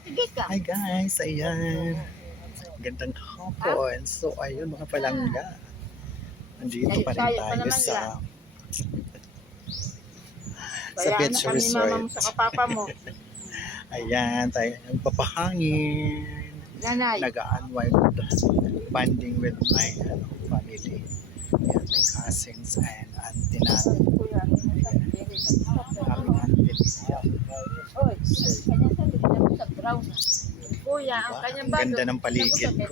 Hi guys, ayan. Gandang hapon. So ayun mga palangga. Nandito pa rin tayo sa beach resort. Sa kapapa mo. Ayan, tayo nagpapahangin. Nag-unwind bonding with my family. Ayan, my cousins and auntie namin. Aming auntie Lydia. Kuya, ang kanyang bago. Ang ganda ng paligid ko.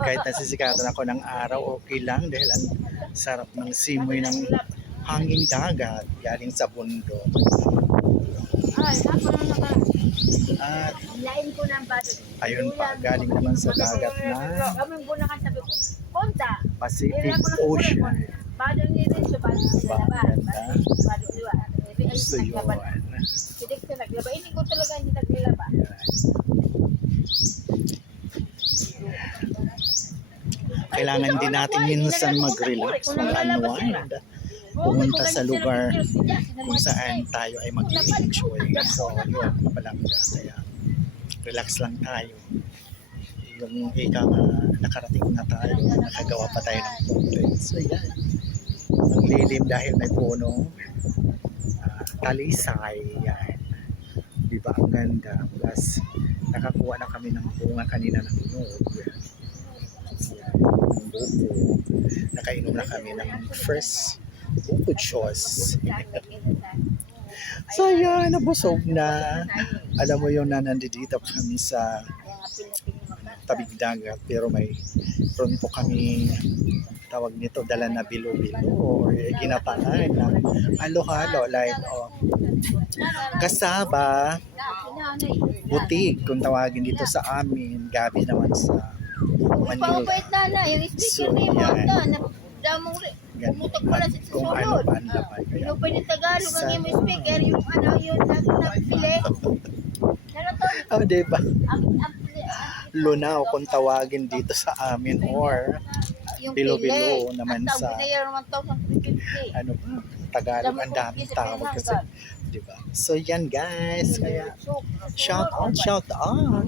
Kahit nasisikatan ako ng araw, okay lang dahil ang sarap ng simoy ng hanging dagat galing sa bundok. At ayun pa, galing naman sa dagat na Pacific Ocean. Ganda. So yun. Kailangan din natin minsan mag-relax, mag-unwind, pumunta sa lugar kung saan tayo ay mag-enjoy. So, yun, kapalangga. Kaya, relax lang tayo. Yung ika nakarating na tayo, nakagawa pa tayo ng content. So, yan. Ang lilim dahil may puno. Talisay, yan. Diba, ang ganda. Plus, nakakuha na kami ng bunga kanina ng nyug. Buko. Nakainom na kami ng first buko juice. So yan, nabusog na. Alam mo yung nandito kami sa tabing dagat pero may ron po kami tawag nito dala na bilo-bilo or ginataan na halo-halo like kasaba, butig kung tawagin dito sa amin, gabi naman sa Manila. So, yan. Pumutok pala sa susunod. Pinupay ng Tagalog ang imo speaker, yung ano yun, nagpili. Oh, diba? Lunaw kung tawagin dito sa amin or bilo-bilo naman sa ano pa, Tagalog, ang daming tawag kasi. Diba? So yan guys, kaya shout out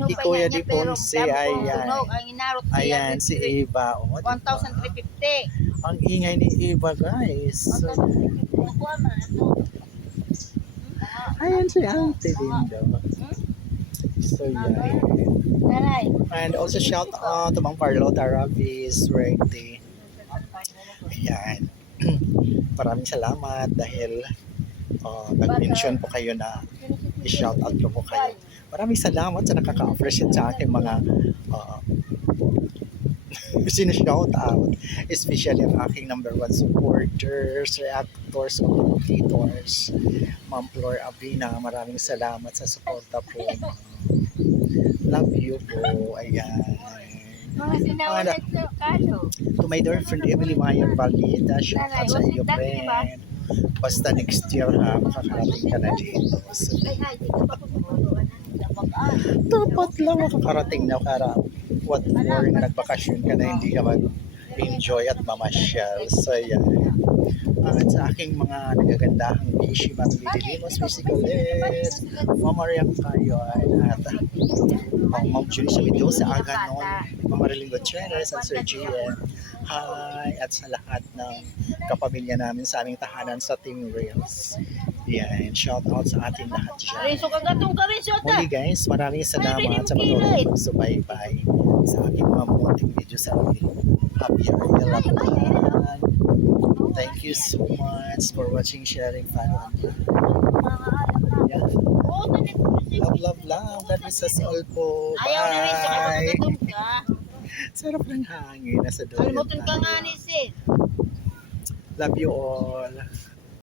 kay Kuya Di Ponce, ayan si Eva, oh, diba? 1,350. Ang ingay ni Eva guys. So, ayan si Auntie Lindo. So yan. And also shout out to Mang Carlota Ravis, birthday. Ayan. Maraming salamat dahil nag-mention po kayo na i-shout out ko po kayo. Maraming salamat sa nakaka-appreciate sa aking mga sino-shout out. Especially ang aking number 1 supporters, reactors, commentators, Ma'am Flor Avina. Maraming salamat sa suporta po. Love you po. Ayan. To my dear friend Emily Mayer Valida, shout out sa iyo, friend. Basta next year ha, makakarating ka na dito. So, dapat lang makakarating na para what more na nagbakasyon ka na hindi ka mag-enjoy at mamasyal. So yan. At sa aking mga nagagandahang bishi, Maglilimos, Musicolet, Mamariang Kayoy, at Ma'am Julie Samito sa Aganon, Mamarilyn Gutierrez at Sir GM. Hi! At sa lahat ng kapamilya namin sa aming tahanan sa Team Reels. Yan, shout out sa ating lahat dyan. Muli guys, maraming salamat sa patuloy ng subaybay sa aking mga munting video sa ating Happy Ramadan. Thank you so much for watching, sharing, following. Yeah. Love. That is us all po. Bye! Sarap ng hangin. Nasa doon. Kalimutan ka nga ni Sid. Love you all.